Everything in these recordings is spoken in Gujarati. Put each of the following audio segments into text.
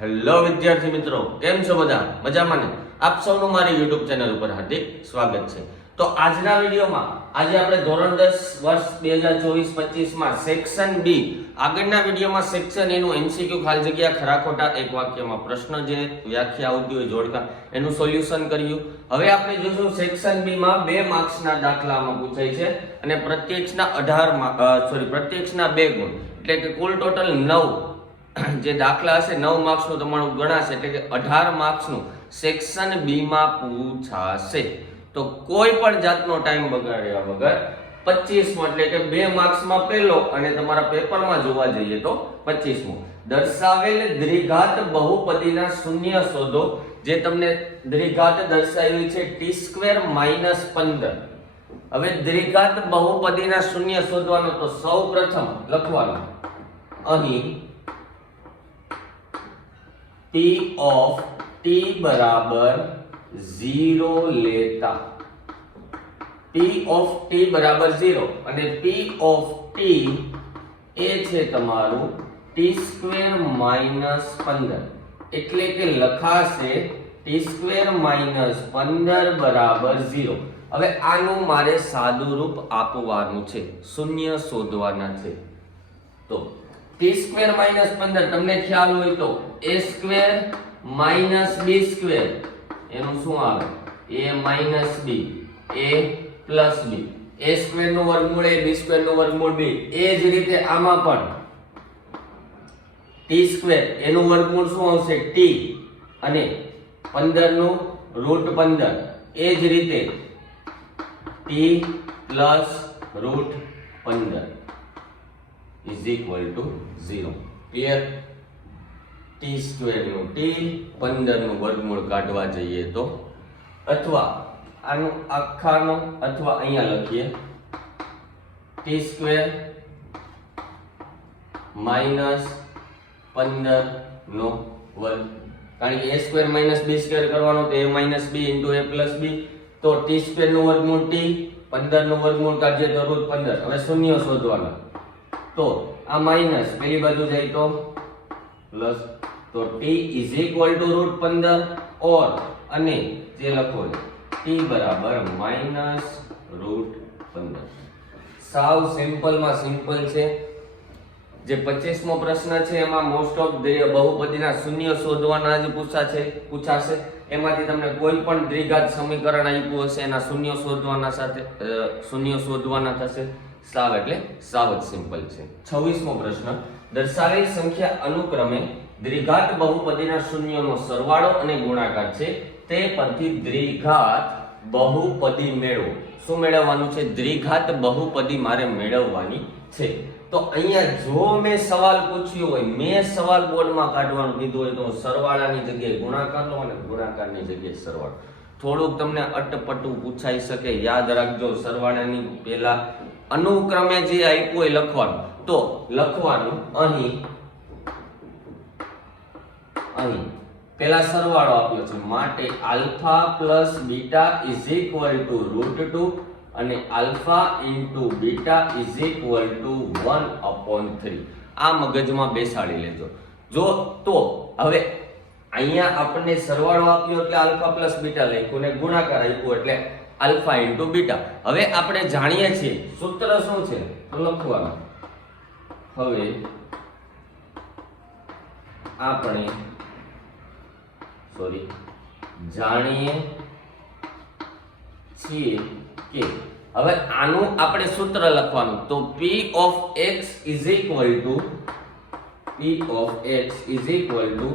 હેલો વિદ્યાર્થી મિત્રો, કેમ છો બધા? મજામાં ને? આપ સૌનું મારી YouTube ચેનલ ઉપર હાર્દિક સ્વાગત છે. તો આજના વિડીયોમાં આજે આપણે ધોરણ 10 વર્ષ 2024-25 માં સેક્શન બી આગળના વિડીયોમાં સેક્શન એ નું MCQ ખાલી જગ્યા ખરા ખોટા એક વાક્યમાં પ્રશ્ન જે વ્યાખ્યા આવતી હોય જોડકા એનું સોલ્યુશન કર્યું. હવે આપણે જોશું સેક્શન બી માં 2 માર્ક્સના દાખલામાં પૂછાય છે અને પ્રત્યેકના 2 ગુણ એટલે કે કુલ ટોટલ 9 જે દાખલા હશે 9 માર્ક્સનું તમારું ગણાશે એટલે કે 18 માર્ક્સનું સેક્શન બી માં પૂછાશે. તો કોઈ પણ જાતનો ટાઈમ બગાડ્યા વગર 25મો એટલે કે 2 માર્ક્સમાં પહેલો અને તમારા પેપરમાં જોવા જઈએ તો 25મો દર્શાવેલ દ્વિઘાત બહુપદીના શૂન્ય શોધો. જે તમને દ્વિઘાત દર્શાવી છે t² - 15. હવે દ્વિઘાત બહુપદીના શૂન્ય શોધવાનો તો સૌપ્રથમ લખવાનું અહીં p of t બરાબર 0 લેતા p of t બરાબર 0 અને p of t એ છે તમારું t² - 15 એટલે કે લખાશે t² - 15 બરાબર 0. હવે આનું મારે સાદું રૂપ આપવાનું છે, શૂન્ય શોધવાના છે. તો t² - 15 તમને ખ્યાલ હોય તો a² - b² એનું શું આવે? a - b a plus b. a² નું વર્ગમૂળ a, b² નું વર્ગમૂળ b. એ જ રીતે આમાં પણ t² એનું વર્ગમૂળ શું આવશે? t અને 15 નું √15. એ જ રીતે t plus √15 is equal to 0. Clear? t² નું t 15 નું વર્ગમૂળ કાઢવા જઈએ તો અથવા આનું આખાનો અથવા અહીંયા લખીએ t² - 15 નો વર્ગ. કારણ કે a² - b² કરવાનો તો a - b * a plus b. તો t² નું વર્ગમૂળ t 15 નું વર્ગમૂળ કાઢીએ તો √15. હવે શૂન્ય શોધવાના તો આ માઈનસ પેલી બાજુ જાય તો પ્લસ. તો t is equal to √15 or અને જે લખો t બરાબર -√15. સાવ સિમ્પલ માં સિમ્પલ છે. જે 25મો પ્રશ્ન છે એમાં મોસ્ટ ઓફ બહુપદીના શૂન્ય શોધવાના જ પૂછાશે. એમાંથી તમને કોઈ પણ દ્વિઘાત સમીકરણ આપ્યું હશે એના શૂન્ય શોધવાના થશે. સાવ એટલે સાવ જ સિમ્પલ છે. 26મો પ્રશ્ન દર્શાવેલ સંખ્યા અનુક્રમે દ્વિઘાત બહુપદીના શૂન્યનો સરવાળો અને ગુણાકાર છે. તે પરથી દ્વિઘાત બહુપદી મેળવો. શું મેળવવાનું છે? દ્વિઘાત બહુપદી મારે મેળવવાની છે. તો અહીંયા જો મેં સવાલ પૂછ્યો હોય, મેં સવાલ બોર્ડમાં કાઢવાનું કીધું હોય તો હું સરવાળાની જગ્યાએ ગુણાકાર લઉં અને ગુણાકારની જગ્યાએ સરવાળો. થોડુંક તમને અટપટું પૂછાઈ શકે, યાદ રાખજો. સરવાળાની પહેલા અનુક્રમે જે આપ્યું હોય લખવાનું. તો લખવાનું અહીં પેલા સરવાળો આપ્યો છે માટે alpha plus beta is equal to √2 અને alpha into beta is equal to 1/3. આ મગજમાં બેસાડી લેજો. જો તો હવે અહીંયા આપણને સરવાળો આપ્યો એટલે આલ્ફા પ્લસ બીટા લખ્યું ને ગુણાકાર આપ્યો એટલે આલ્ફા ઇન્ટુ બીટા. હવે આપણે જાણીએ છીએ સૂત્ર શું છે તો લખવાનું. હવે આપણે જાણીએ છીએ કે હવે આનું આપણે સૂત્ર લખવાનું. તો p of x is equal to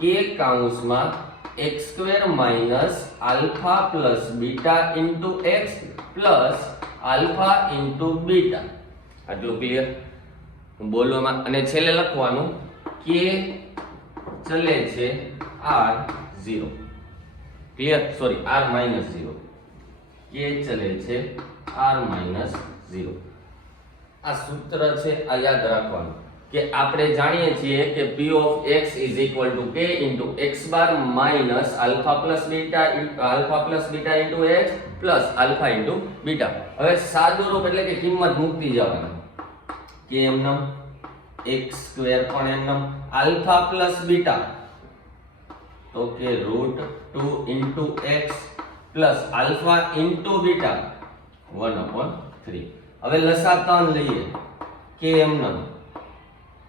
k કૌંસમાં x² - alpha plus beta into x plus alpha into beta. આટલું ક્લિયર? બોલવામાં અને છેલ્લે લખવાનું k ચલે છે r0. Clear? Sorry r - 0. k ચલે છે r-0. આ સૂત્ર છે, આ યાદ રાખવાનું કે આપણે જાણીએ છીએ કે p of x is equal to k into x bar minus alpha plus beta into x plus alpha into beta. હવે સાદું રૂપ એટલે કે કિંમત મૂકતી જવાની. k એમનો x² પણ એમનો alpha plus beta તો કે √2 into x plus alpha into beta 1/3. હવે લસા 3 લઈએ કે એમનો,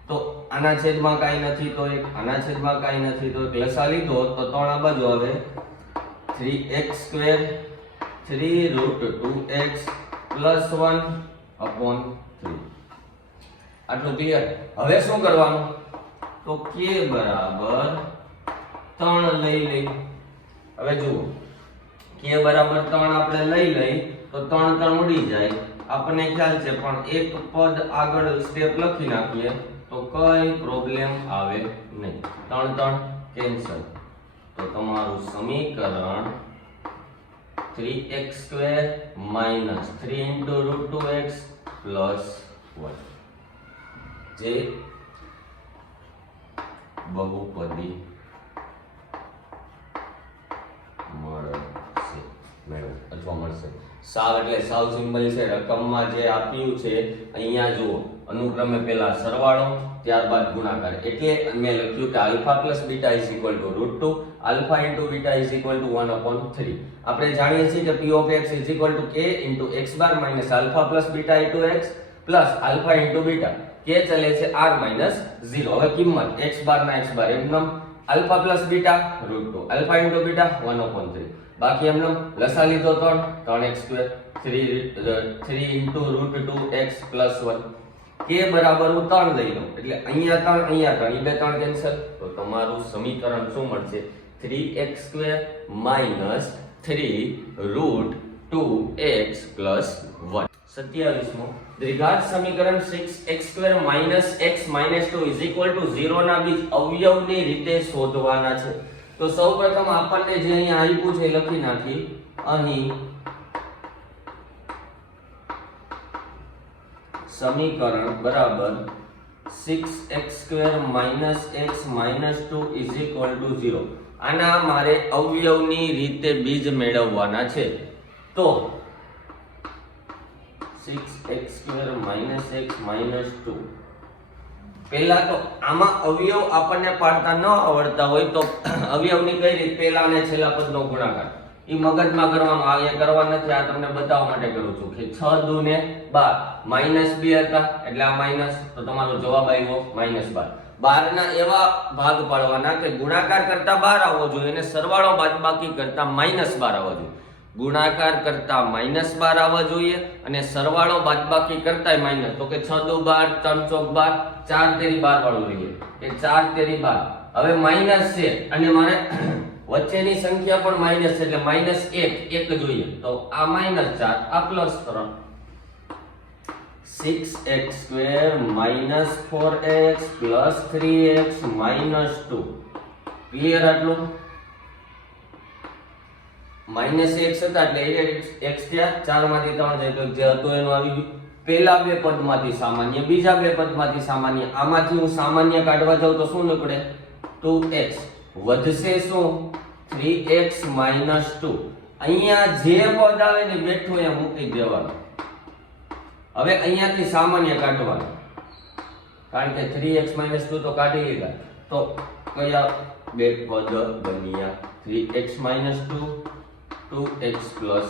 તો આના છેદમાં કાંઈ નથી તો એક, આના છેદમાં કાંઈ નથી તો એક, લસા લીધો તો 3 આ બાજુ આવે 3x², 3√2x પ્લસ 1/3. આટલું ક્લિયર. હવે શું કરવાનું, તો k બરાબર 3 લઈ. હવે જુઓ k બરાબર 3 આપણે લઈ તો 3 ઉડી જાય, આપણને ખ્યાલ છે, પણ એક પદ આગળ સ્ટેપ લખી નાખીએ તો કઈ પ્રોબ્લેમ આવે નહીં. 3 કેન્સલ. તો તમારું સમીકરણ 3x² - 3 × √2x પ્લસ 1 જે બહુપદી મળશે. સાવ એટલે સાવ સિમ્પલ છે. રકમમાં જે આપ્યું છે અહીંયા જુઓ, અનુક્રમે પહેલા સરવાળો ત્યારબાદ ગુણાકાર. એટલે મેં લખ્યું કે alpha plus beta is equal to √2, alpha into beta is equal to 1/3. આપણે જાણીએ છીએ કે p of x is equal to k into x bar minus alpha plus beta into x plus alpha into beta. k ચલે છે r માઇનસ 0. હવે કિંમત x બાર ના x બાર એમનેમ, alpha plus beta √2, alpha into beta 1/3. બાકી એમનો લસા લીધો 3x², 3 into √2x plus 1. k બરાબર હું 3 લઈ લઉં એટલે અહીંયા 3 અહીંયા 3, એ બે 3 કેન્સલ. તો તમારું સમીકરણ શું મળશે, 3x² - 3√2x પ્લસ 1. 27મો દ્વિઘાત સમીકરણ 6x² - x - 2 is equal to 0 ના બીજ અવયવની રીતે શોધવાના છે. તો સૌપ્રથમ આપણને જે અહીંયા આપ્યું છે લખી નાખી. અહીં સમીકરણ બરાબર 6x² - x - 2 is equal to 0. આના મારે અવયવની રીતે બીજ મેળવવાના છે. તો 6x² - x - 2 પહેલા તો આમાં અવયવ આપણને પાડતા ન આવડતા હોય તો અવયવની કઈ રીત, પહેલા અને છેલ્લા પદનો ગુણાકાર ઈ મગજમાં કરવાનો. આ એ કરવા નથી, આ તમને બતાવવા માટે કરું છું કે 6 દુ ને 12 -2 હતા એટલે આ માઈનસ, તો તમારો જવાબ આવ્યો -12. 12 ના એવા ભાગ પાડવાના કે ગુણાકાર કરતા 12 આવવો જોઈએ અને સરવાળો બાદબાકી કરતા -12 આવવો જોઈએ. ગુણાકાર કરતા -12 આવવા જોઈએ અને સરવાળો બાદબાકી કરતા માઈનસ. તો કે 6 દુ 12, 3 ચોક 12, 4 તેરી 12 વાળું લઈએ કે 4 તેરી 12. હવે માઈનસ છે અને મારે વચ્ચેની સંખ્યા પણ માઈનસ છે એટલે -1 જોઈએ. તો આ -4, આ +3. 6x² - 4x plus 3x - 2. Clear આટલું? -1 હતા એટલે x થયા, 4 માંથી 3 જાય તો જે હતું એનું આવી ગયું. પહેલા બે પદમાંથી સામાન્ય, બીજા બે પદમાંથી સામાન્ય. આમાંથી હું સામાન્ય કાઢવા જાઉં તો શું નીકળે, 2x. વધશે શું, 3x - 2. અહીંયા જે પદ આવે ને બેઠું એ મૂકી દેવાનું. હવે અહીંયાથી સામાન્ય કાઢવાનું, કારણ કે 3x - 2 તો કાઢી લીધા. તો કયા બે પદ બન્યા, 3x - 2, 2x plus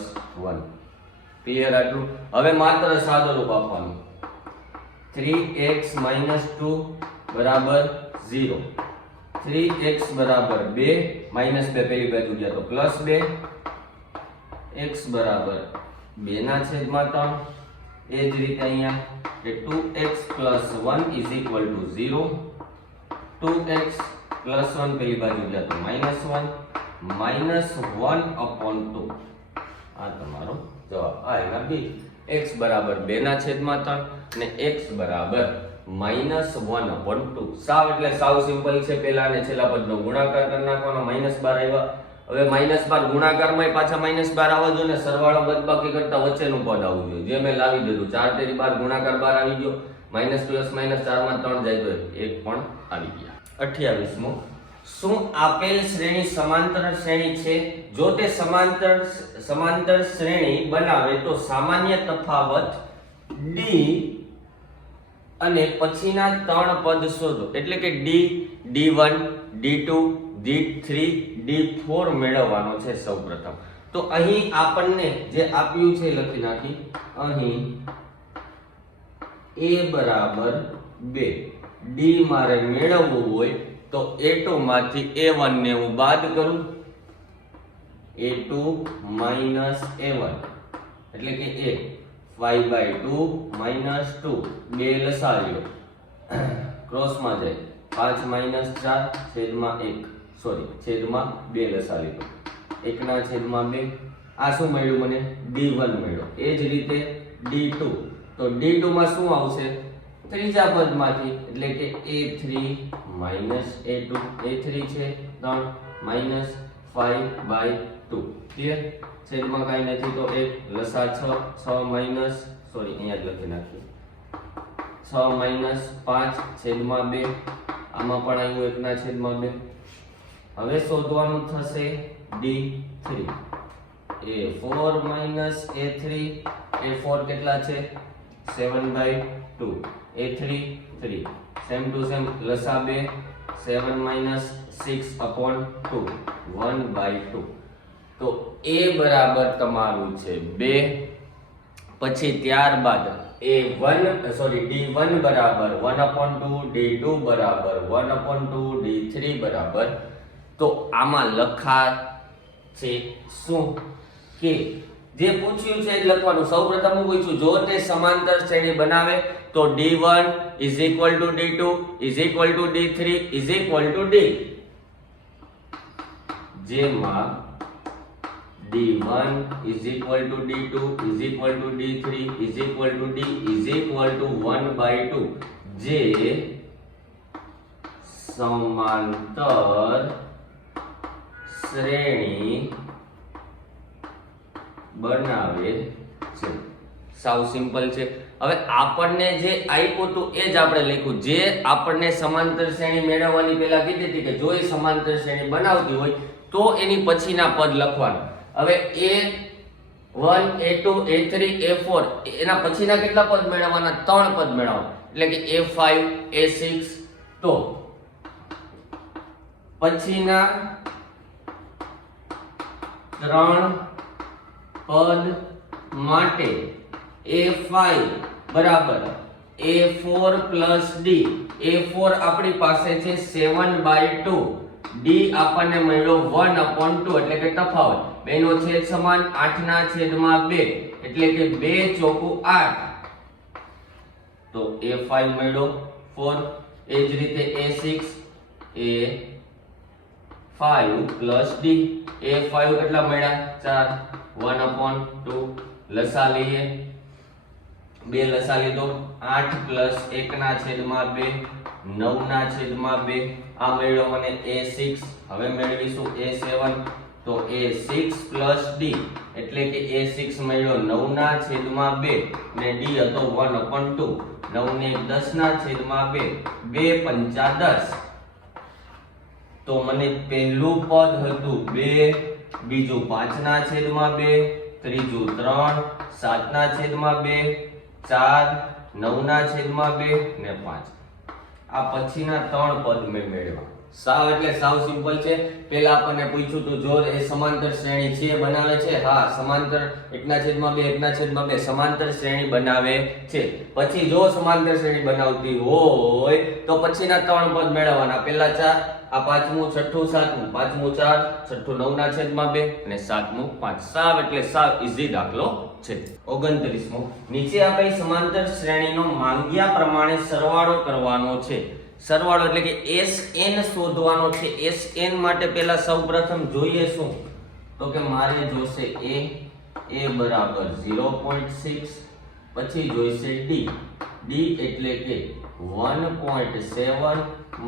1. ક્લિયર આટલું? હવે માત્ર સાદો રૂપ આપવાનું. 3x - 2 બરાબર 0, 3x બરાબર 2, -2 પેલી બાજુ ગયા તો +2, x બરાબર 2 ના છેદમાં 3. એ જ રીતે અહીંયા કે 2x plus 1 is equal to 0, 2x plus 1 પેલી બાજુ ગયા તો -1, -1/2. આ તમારો જવાબ. આ એના બી. x બરાબર 2 ના છેદમાં 3 અને x બરાબર -1/2. સાવ એટલે સાવ સિમ્પલ છે. પહેલા અને છેલ્લા પદનો ગુણાકાર કરી નાખવાનો. -12 આવ્યા. હવે -12 ગુણાકારમાં પાછા -12 આવવા જોઈએ ને સરવાળો બાદબાકી કરતા વચ્ચેનું પદ આવવું જોઈએ, જે મેં લાવી દીધું. 4 તેરી 12 ગુણાકાર 12 આવી ગયો, માઇનસ પ્લસ માઇનસ 4 માં 3 જાય તો 1 પણ આવી ગયા. 28મો, શું આપેલ શ્રેણી સમાંતર શ્રેણી છે? જો તે સમાંતર શ્રેણી બનાવે તો સામાન્ય તફાવત d અને પછીના 3 પદ શોધો. એટલે કે d, d1, D2 D3 D4 મેળવવાનો છે સૌપ્રથમ. તો અહીં આપણને જે આપ્યું છે લખી નાખી. અહીં A બરાબર 2, D મારે મેળવવું હોય તો A2 માંથી A1 ને હું બાદ કરું. A2 minus A1 એટલે કે A 5/2 minus 2 બે લસા લ્યો ક્રોસમાં જાય 5 minus 4 છેદમાં 1 છેદમાં 2 લસા લીધો 1/2. આ શું મળ્યું મને? D1 મળ્યો. એ જ રીતે D2 તો D2 માં શું આવશે? ત્રીજા પદમાંથી એટલે કે A3 minus A2 A3 છે 3 minus 5/2 ક્લિયર. છેદમાં કાંઈ નથી તો 1 લસા 6 minus અહીંયા જ લખી નાખ્યું 6 minus 5 છેદમાં 2 આમાં પણ આવ્યું 1/2. હવે શોધવાનું થશે D3 A4 minus A3 A4 કેટલા છે? 7/2 A3 3 સેમ ટુ સેમ લસા 2 7 minus 6/2 1/2. તો A બરાબર તમારું છે 2. પછી ત્યારબાદ D1 બરાબર 1/2 D2 બરાબર 1/2 D3 બરાબર. તો આમાં લખા છે શું કે જે પૂછ્યું છે એ લખવાનું. સૌપ્રથમ હું પૂછું જો તે સમાંતર શ્રેણી બનાવે તો D1 = D2 = D3 = D. જેમાં D1 = D2 = D3 = D = 1/2 જે સમાંતર શ્રેણી બનાવે છે. સાવ સિમ્પલ છે. હવે આપણને જે આપ્યું હતું એ જ આપણે લખ્યું. જે આપણને સમાંતર શ્રેણી મેળવવાની પહેલા કીધી હતી કે જો એ સમાંતર શ્રેણી બનાવતી હોય તો એની પછીના પદ લખવાના. હવે A1 A2 A3 A4 એના પછીના કેટલા પદ મેળવવાના? 3 પદ મેળવવાના. એટલે કે A5 A6 તો પછીના 3 પદ માટે A5 બરાબર A4 plus D. A4 આપણી પાસે છે 7/2. D આપણને મળ્યો 1/2 એટલે કે તફાવત. બેનો છેદ સમાન 8/2 એટલે કે 2 ચોકુ 8. તો A5 મળ્યો 4. એ જ રીતે A6 A5 plus D. A5 કેટલા મળ્યા? 4 1/2 લસા લઈએ 2 લસા લીધો 8 plus 1/2 9/2 આ મળ્યો મને A6. હવે મેળવીશું A7 તો A6 plus D એટલે કે A6 મળ્યો 9/2 ને D હતો 1/2. 9 ને 10/2 2 5 10. તો મને પહેલું પદ હતું 2, બીજું 5/2, ત્રીજું 3, 7/2, 4, 9/2 ને 5. આ પછીના 3 પદ મેં મેળવ્યા. સાવ એટલે સાવ સિમ્પલ છે. પહેલા આપણને પૂછ્યું તો જો એ સમાંતર શ્રેણી છે બનાવે છે. હા, સમાંતર 1/2 સમાંતર શ્રેણી બનાવે છે. પછી જો સમાંતર શ્રેણી બનાવતી હોય તો પછીના 3 પદ મેળવવાના. પહેલા 4, આ પાંચમું, છઠ્ઠું, સાતમું. પાંચમું 4, છઠ્ઠું 9/2 અને સાતમું 5. સાવ એટલે સાવ ઈઝી દાખલો છે. 29મો નીચે આપેલી સમાંતર શ્રેણીનો માંગ્યા પ્રમાણે સરવાળો કરવાનો છે. સરવાળો એટલે કે SN શોધવાનો છે. SN માટે પહેલા સૌપ્રથમ જોઈએ શું તો કે મારે જોશે A બરાબર 0.6. પછી જોઈશે D એટલે કે 1.7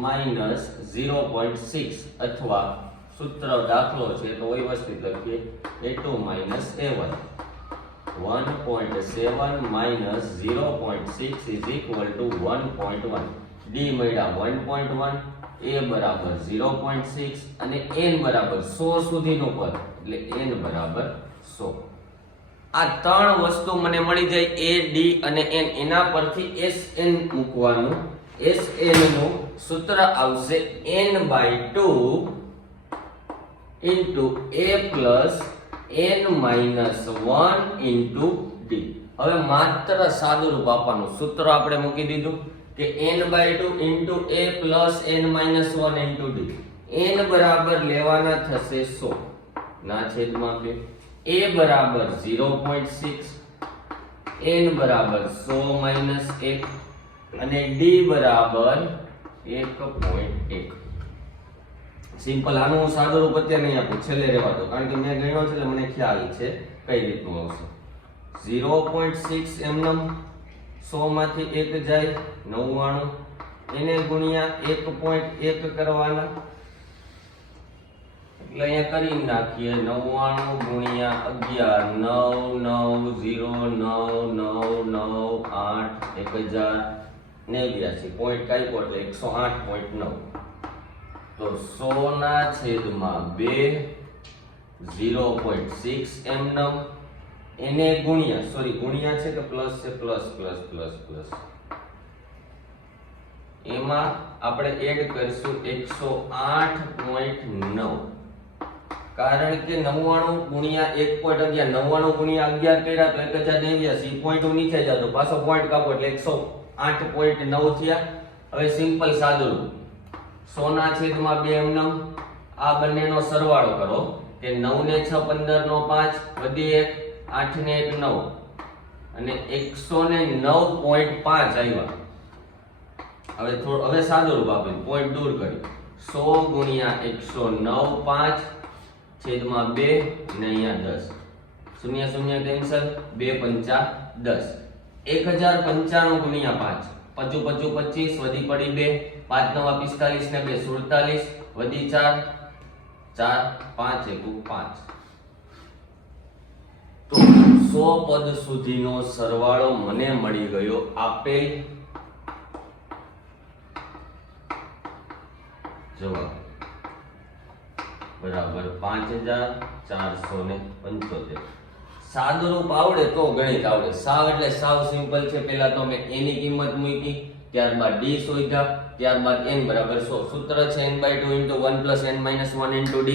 minus 0.6 અથવા સૂત્ર દાખલો છે તો વ્યવસ્થિત લખીએ A2 minus A1 1.7 minus 0.6 is equal to 1.1. D મળ્યા 1.1, A બરાબર 0.6 અને N બરાબર 100 સુધીનું પદ એટલે N બરાબર 100. આ 3 વસ્તુ મને મળી જાય A, D અને N. એના પરથી SN મૂકવાનું. SN નું સૂત્ર આવશે n/2 into a plus n-1 into d. હવે માત્ર સાદુરૂપ આપવાનું સૂત્ર આપણે મૂકી દીધું કે n/2 into a plus n-1 into d. n બરાબર લેવાના થશે 100 ના છેદમાં 2, a બરાબર 0.6, n બરાબર 100 minus 1 અને d બરાબર 1.1. સિમ્પલ. આનું હું સાદુરૂપ અત્યારે નહીં આપું, છેલ્લે રહેવા દો, કારણ કે મેં ગણ્યો છે એટલે મને ખ્યાલ છે કઈ રીતનું આવશે. 0.6 એમનેમ 100 માંથી 1 જાય 99, એને ગુણ્યા 1.1 કરવાના એટલે અહીંયા કરી નાખીએ 99 ગુણ્યા 11 9909998 1089 પોઈન્ટ કાઢ્યો એટલે 108.9. તો 100 ના છેદમાં 2 0.6 એમનેમ એને ગુણ્યા ગુણ્યા છે કે પ્લસ છે, પ્લસ એમાં આપણે એડ કરીશું 108.9, કારણ કે 99 ગુણ્યા 1.11 99 ગુણ્યા 11 કર્યા તો 1089 પોઈન્ટ નીચે જાવ તો પાછો પોઈન્ટ કાપો એટલે 108.9 થયા. હવે સિમ્પલ સાદુરૂપ 100 ના છેદમાં 2 એમનેમ આ બંનેનો સરવાળો કરો કે 9 ને 6 15 નો 5 વધી 1 8 ને 1 9 અને 109.5 આવ્યા. હવે સાદુરૂપ આપીને પોઈન્ટ દૂર કરી 100 ગુણ્યા 109 5 છેદમાં 2 ને અહીંયા 10 0 0 કેન્સલ 2 5 10 1095 ગુણ્યા 5 55 25 વધી પડી 2 5 9 45 ને 2 47 વધી 4 4 5 1 5. તો 100 પદ સુધીનો સરવાળો મને મળી ગયો આપેલ જવાબ બરાબર 5475. સાદુરૂપ આવડે તો ગણિત આવડે. સાવ એટલે સાવ સિમ્પલ છે. પહેલા તો અમે a ની કિંમત મૂકી, ત્યારબાદ d શોધ્યા, ત્યારબાદ n બરાબર 100. સૂત્ર છે n/2 into 1 plus n-1 into d.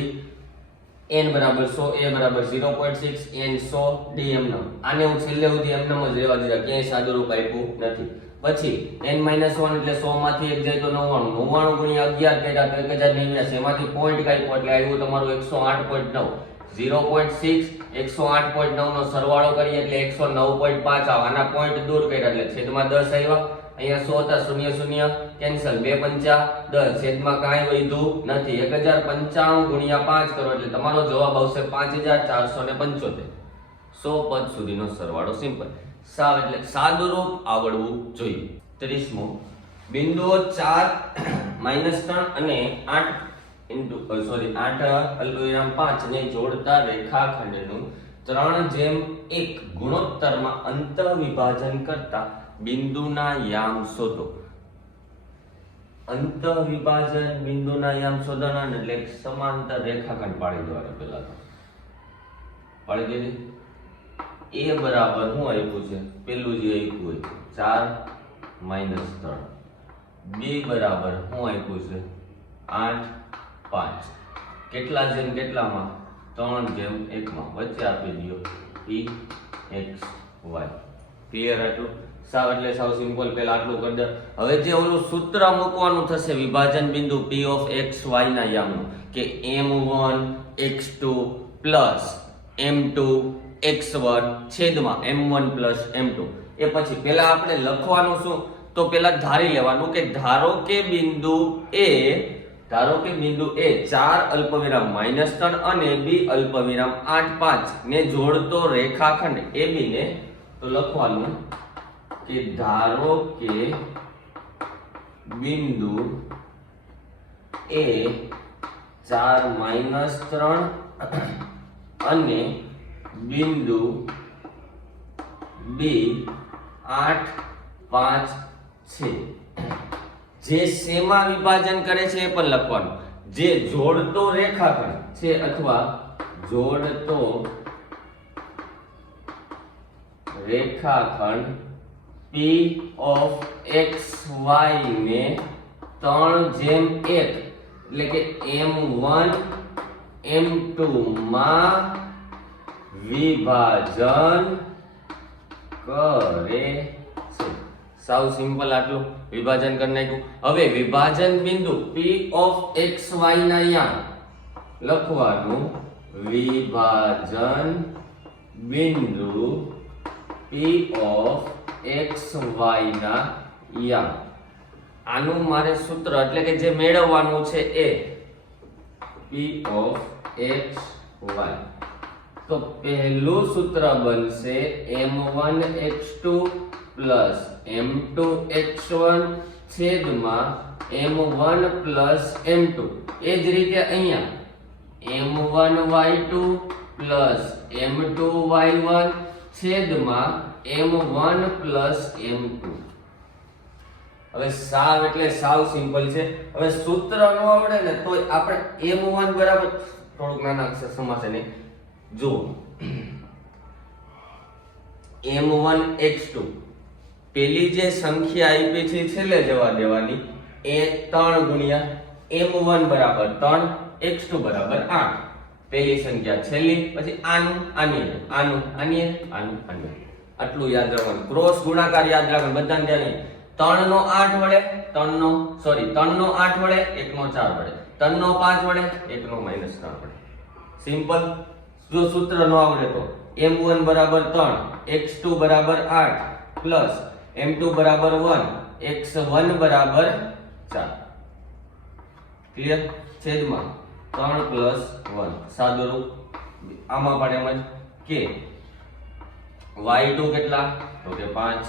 n બરાબર 100, a બરાબર 0.6, n 100, d એમનેમ. આને હું છેલ્લે સુધી એમનેમ જ રહેવા દીધા, ક્યાંય સાદુરૂપ આપ્યું નથી. પછી n-1 એટલે 100 માંથી 1 જાય તો 99, 99 ગુણ્યા 11 કર્યા તો 1089, એમાંથી પોઈન્ટ કાપ્યો એટલે આવ્યું તમારું 108.9. 0.6 108.9 નો સરવાળો કરીએ એટલે 109.5 આવે. આના પોઈન્ટ દૂર કર્યા એટલે છેદમાં 10 આવ્યા. અહીંયા 100 હતા 0 0 કેન્સલ 2 5 10 છેદમાં કાંઈ વધ્યું નથી. 1095 ગુણ્યા 5 કરો એટલે તમારો જવાબ આવશે 5475. 100 પદ સુધીનો સરવાળો સિમ્પલ. સાવ એટલે સાદુરૂપ આવડવું જોઈએ. 30મો બિંદુઓ 4 -3 અને 8 અલ્પવિરામ 5 ને જોડતા રેખાખંડનું 3:1 ગુણોત્તરમાં અંતઃવિભાજન કરતા બિંદુના યામ શોધો. અંતઃવિભાજન બિંદુના યામ શોધવાના એટલે સમાંતર રેખાખંડ પાડી દેવાના. પહેલા તો પાડી દીધી. a બરાબર શું આપ્યું છે? પેલું જે આપ્યું હોય 4 -3. b બરાબર શું આપ્યું છે? 8 5. કેટલા જેમ કેટલામાં? 3:1 માં. વચ્ચે આપી દો e x y. ક્લિયર? આટલું સાવ એટલે સાવ સિમ્પલ. પહેલા આટલું કરી દે. હવે જે ઓલું સૂત્ર મૂકવાનું થશે વિભાજન બિંદુ p of x y ના યામનું કે m1 x2 plus m2 x1 છેદમાં m1 plus m2. એ પછી પહેલા આપણે લખવાનું શું? તો પહેલા ધારી લેવાનું કે ધારો કે બિંદુ a 4 અલ્પવિરામ -3 અને b અલ્પવિરામ 8 5 ને જોડતો રેખાખંડ AB ને તો લખવાનું કે ધારો કે બિંદુ a 4 -3 અને બિંદુ b 8 5 છે. જે શેમાં વિભાજન કરે છે એ પણ લખવાનું. જે જોડતો રેખાખંડ છે અથવા જોડતો રેખાખંડ p of x y ને 3/1 એટલે કે m1 m2 માં વિભાજન કરે છે. સાવ સિમ્પલ આટલું વિભાજન કરી નાખ્યું. હવે વિભાજન બિંદુ p of xy ના યામ લખવાનું. વિભાજન બિંદુ p of xy ના યામ. આનું મારે સૂત્ર એટલે કે જે મેળવવાનું છે એ p of xy. તો પહેલું સૂત્ર બનશે m1 x2 plus m2 x1 છેદમાં m1 plus m2. એ જ રીતે અહીંયા m1 y2 plus m2 y1 છેદમાં m1 plus m2. હવે સાવ એટલે સાવ સિમ્પલ છે. હવે સૂત્ર ન આવડે ને તો આપણે m1 બરાબર થોડુંક નાના અક્ષર સમાસે નહીં. જો m1 x2 પેલી જે સંખ્યા આપી છે છેલ્લે જવા દેવાની એ 3 ગુણ્યા m1 બરાબર 3 x2 બરાબર 8. પેલી સંખ્યા છેલ્લી પછી આનું આની આનું આની આનું આની. આટલું યાદ રાખવાનું. ક્રોસ ગુણાકાર યાદ રાખવાનું. બધાને ધ્યાન. 3 નો 8 વડે 3 નો 8 વડે 1 નો 4 વડે 3 નો 5 વડે 1 નો -3 વડે. સિમ્પલ. જો સૂત્ર ન આવડે તો m1 બરાબર 3 x2 બરાબર 8 પ્લસ m2 બરાબર 1 x1 બરાબર 4. ક્લિયર? છેદમાં 3 પ્લસ 1 સાદું રૂપ. આમાં પણ એમ જ કે y2 કેટલા તો કે 5,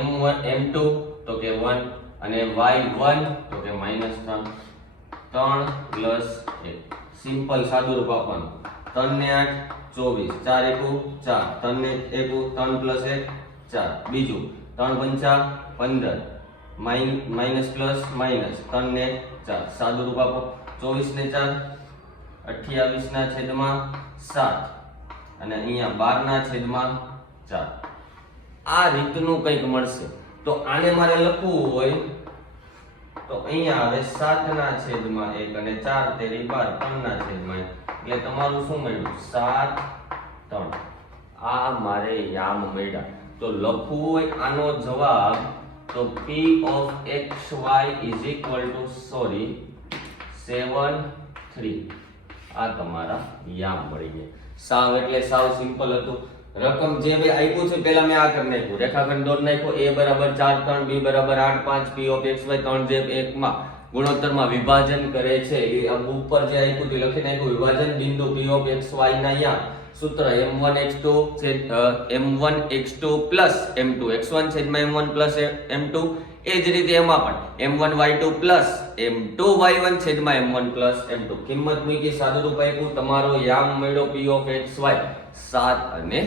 m1 m2 તો કે 1 અને y1 તો કે -3. 3 પ્લસ 1 સિમ્પલ સાદું રૂપ આપવાનું. 3 ને 8 24, 4 એકુ 4, 3 ને એકુ 3 પ્લસ 1 4. બીજું 3 પંચા 15 માઇનસ પ્લસ માઇનસ 3 ને 4 સાદું રૂપ આપો. 24 ને 4 28 ના છેદમાં 7 અને અહીંયા 12 ના છેદમાં 4. આ રીતનું કંઈક મળશે. તો આને મારે લખવું હોય તો અહીંયા આવે 7 ના છેદમાં 1 અને 4 તેરી 12 3 ના છેદમાં 1. એટલે તમારું શું મળ્યું? 7 3. આ મારે યામ મળ્યા. તો લખવું હોય આનો જવાબ તો p of xy is equal to 7 3. આ તમારા યામ મળી ગયા. સાવ એટલે સાવ સિમ્પલ હતું. રકમ જે બે આપ્યું છે પેલા મેં આ કરી નાખ્યું. રેખાખંડ દોરી નાખ્યો. a બરાબર 4 3 b બરાબર 8 5 p of xy 3/1 માં ગુણોત્તરમાં વિભાજન કરે છે. એ ઉપર જે આપ્યું તે લખી નાખ્યું. વિભાજન બિંદુ p of xy ના યામ. સૂત્ર m1 x2 plus m2 x1 છેદમાં m1 plus m2. એ જ રીતે એમાં પણ m1 y2 plus m2 y1 છેદમાં m1 plus m2. કિંમત મૂકી સાદું રૂપ આપ્યું. તમારો યામ મળ્યો p of xy 7 અને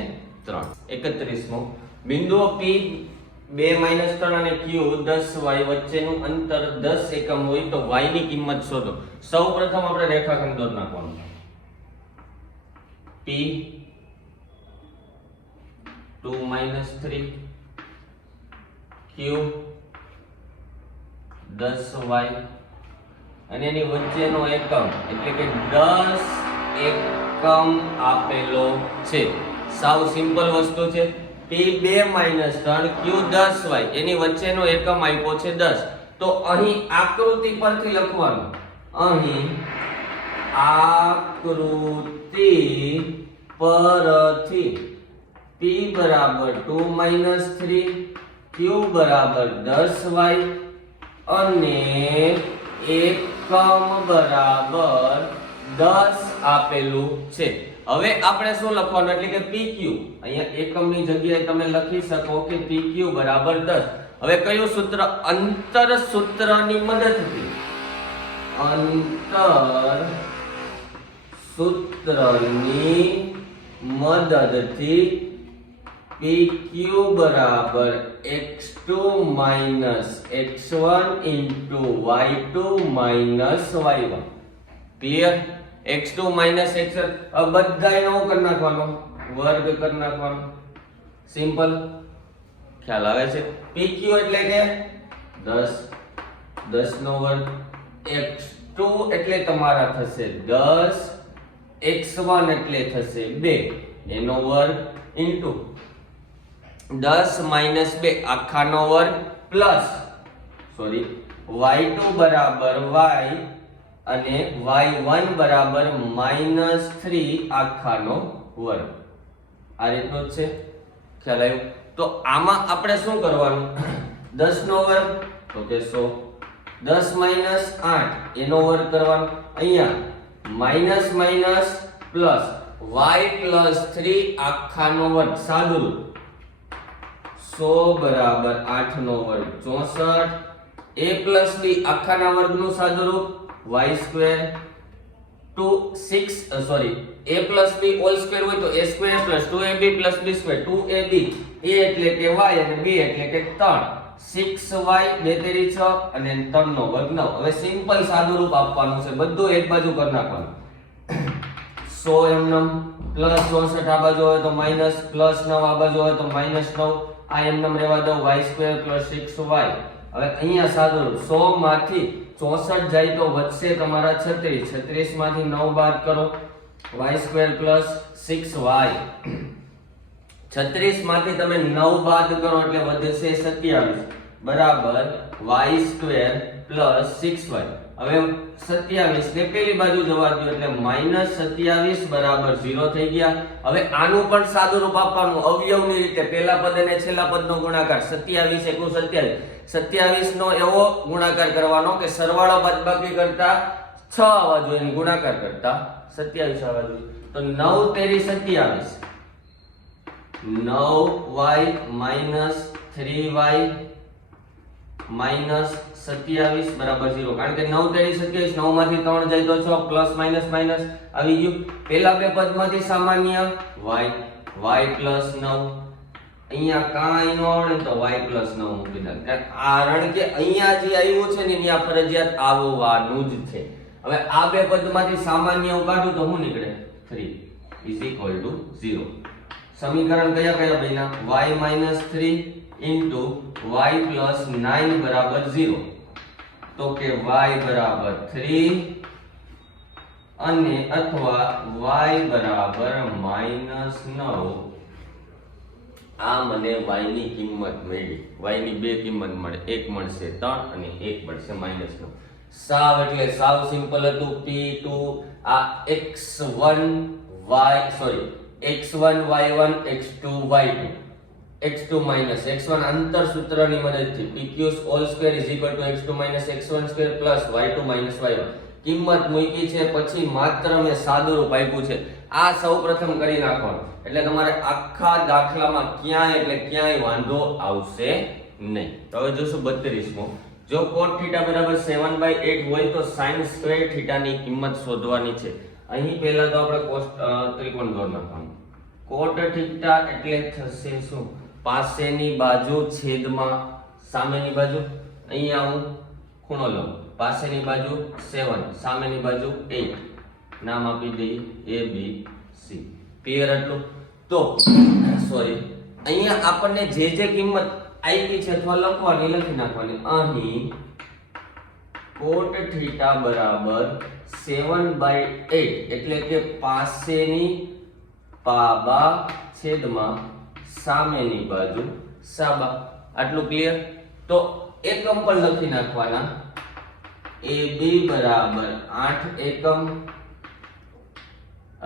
3. 31મો બિંદુઓ p 2 - 3 અને q 10y વચ્ચેનું અંતર 10 એકમ હોય તો y ની કિંમત શોધો. સૌપ્રથમ આપણે રેખાખંડ દોરી નાખવાનું. p 2 - 3 q 10y અને એની વચ્ચેનો એકમ એટલે કે 10 એકમ આપેલો છે. સાવ સિમ્પલ વસ્તુ છે. p 2 - 3 q 10y એની વચ્ચેનો એકમ આપ્યો છે 10. તો અહીં આકૃતિ પરથી લખવાનું. અહીં આકૃતિ પરથી p બરાબર 2 - 3 q બરાબર 10y અને એકમ બરાબર 10 આપેલું છે. હવે આપણે શું લખવાનું એટલે કે pq. અહીંયા એકમની જગ્યાએ તમે લખી શકો કે pq બરાબર 10. હવે કયું સૂત્ર? અંતર સૂત્રની મદદથી pq બરાબર x2 - x1 into y2 - y1. Clear? x2 - x1 બધાય નો કરી નાખવાનો, વર્ગ કરી નાખવાનો. સિમ્પલ. ખ્યાલ આવે છે? pq એટલે કે 10 10 નો વર્ગ, x2 એટલે તમારા થશે 10, x1 એટલે થશે 2 એનો વર્ગ ઇન્ટુ 10 માઇનસ 2 આખાનો વર્ગ પ્લસ y2 બરાબર y અને y1 બરાબર -3 આખાનો વર્ગ. આ રીતનું જ છે. ખ્યાલ આવ્યો? તો આમાં આપણે શું કરવાનું? 10 નો વર્ગ તો કે 100, 10 માઇનસ 8 એનો વર્ગ કરવાનો. અહીંયા minus minus plus y plus 3 આખાનો વર્ગ સાદુરૂપ 100 બરાબર 8 નો વર્ગ 64, a પ્લસ b આખાના વર્ગનું સાદુરૂપ y square to 6 a plus b whole square હોય તો a square plus 2ab plus b square 2ab, a એટલે કે y અને b એટલે કે 3, 6y 2 તેરી 6 અને 3 નો વર્ગ 9. હવે સિમ્પલ સાદુરૂપ આપવાનું છે, બધું એક બાજુ કરી નાખવાનું. 100 એમનેમ પ્લસ 64 આ બાજુ હોય તો માઈનસ, પ્લસ 9 આ બાજુ હોય તો -9, આ એમનેમ રહેવા દો y સ્ક્વેર પ્લસ 6y. હવે અહીંયા સાદુરૂપ 100 માંથી 64 જાય તો વધશે તમારા 36, 36 માંથી 9 બાદ કરો y સ્ક્વેર પ્લસ 6y, 36 માંથી તમે 9 બાદ કરો એટલે વધશે 27 બરાબર y સ્ક્વેર પ્લસ 6y. હવે 27 ને પેલી બાજુ જવા દો એટલે -27 બરાબર 0 થઈ ગયા. હવે આનું પણ સાદુરૂપ આપવાનું અવયવની રીતે, પહેલા પદ અને છેલ્લા પદનો ગુણાકાર 27 એકુ 27, 27 નો એવો ગુણાકાર કરવાનો કે સરવાળો બાદબાકી કરતા 6 આવવા જોઈએ, ગુણાકાર કરતા 27 આવવા જોઈએ. તો 9 તેરી 27, 9y 3y -27 બરાબર 0. કારણ કે 9 તેરી 27, 9 માંથી 3 જાય તો 6, પ્લસ માઇનસ માઇનસ આવી ગયું. પેલા બે પદમાંથી સામાન્ય y પ્લસ 9, અહીંયા કાંઈ નો આવે તો y પ્લસ 9 મૂકી દે. કારણ કે અહીંયા જે આવ્યું છે ને ત્યાં ફરજિયાત આવવાનું જ છે. હવે આ બે પદમાંથી સામાન્ય કાઢું તો શું નીકળે? 3 = 0. સમીકરણ કયા કયા બન્યા? y - 3 into y plus 9 બરાબર 0. તો કે y બરાબર 3 અને અથવા y બરાબર -9. આ મને y ની કિંમત મળી. y ની બે કિંમત મળે, એક મળશે 3 અને એક મળશે -9. સાવ એટલે સાવ સિમ્પલ હતું. p2 આ x1 y1 x2 y2 x2 - x1 અંતર સૂત્રની મદદથી pq whole square x2 - x1 square y2 - y1 કિંમત મૂકી છે. પછી માત્ર મેં સાદુરૂપ આપ્યું છે. આ સૌપ્રથમ કરી નાખવાનું એટલે તમારે આખા દાખલામાં ક્યાંય વાંધો આવશે નહીં. તો હવે જોશું 32મો. જો cot θ બરાબર 7/8 હોય તો sin સ્ક્વેર θ ની કિંમત શોધવાની છે. અહીં પહેલા તો આપણે ત્રિકોણ દોર નાખવાનું. cot θ એટલે થશે શું? પાસેની બાજુ છેદમાં સામેની બાજુ. અહીંયા હું ખૂણો લઉં. પાસેની બાજુ 7, સામેની બાજુ 8. નામ આપી દઈએ ABC. ક્લિયર એટલું? તો અહીંયા આપણને જે કિંમત આપી છે અથવા લખવાની લખી નાખવાની. અહીં cot θ બરાબર 7/8 એટલે કે પાસેની પાબા છેદમાં સામેની બાજુ સાબા. આટલું ક્લિયર? તો એકમ પણ લખી નાખવાના. AB બરાબર 8 એકમ